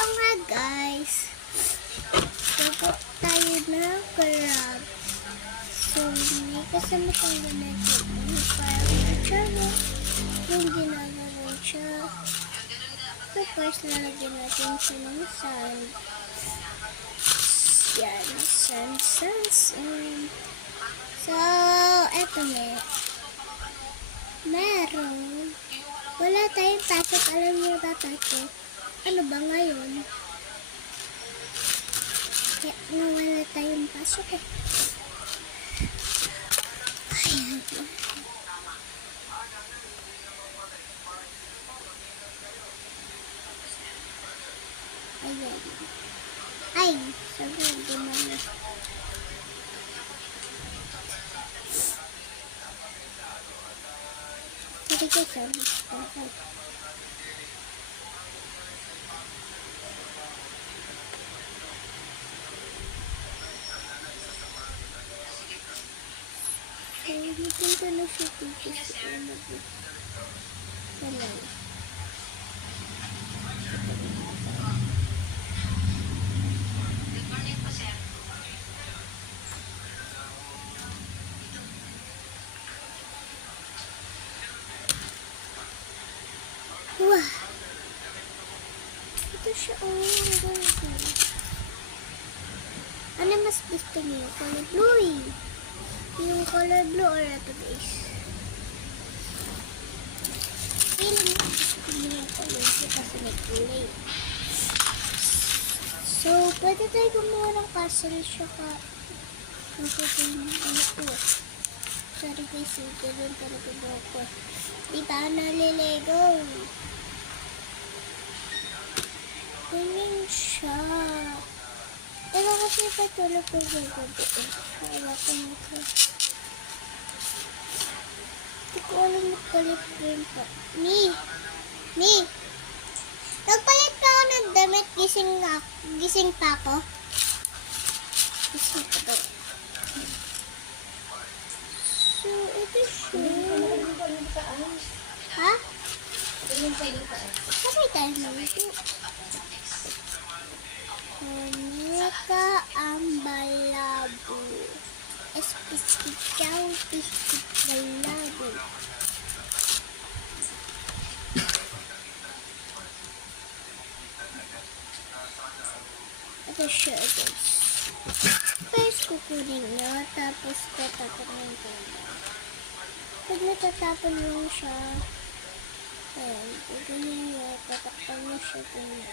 So nga guys, tutok tayo ng crab. So may kasama tayong ganito. Parang masyado yung ginagawa siya. So first lalagyan natin siya ng sand. Yan, sand. So, eto meron. Wala tayong tasok. Alam niyo ba tayo? Ano ba ngayon? Kaya wala tayong pasok eh. Ayan. Ayan. Ay, sobrang gumana. Sorry guys, Hindi ko na siya dito sa ano dito. Salay. Wah! Ito siya. Ano mas gusto niyo? Color blue eh. Yung color blue or ito guys? Feeling ko gusto niyo yung color blue kasi may kulay. So, pwede tayo gumawa ng castle siya ka. Ano po? Sorry guys, ganoon talaga ba ako. Di ba nalilego? Ganyan siya. Pero kasi patulog ko gagawin. Kaya ko na ito. Hindi ko alam magpalit rin pa. Mi! Nagpalit pa ako ng damit. Gising pa ako. Gising pa ako. So, ito siya. Ha? Sabay tayo nalito. Neka ang balabo. Espesikaw, biscuit balabo. Ito siya guys. First kukunin nyo, tapos tatapon nyo. Pag natatapon nyo siya, ayan, kukunin nyo, tatakpan nyo siya ganyan.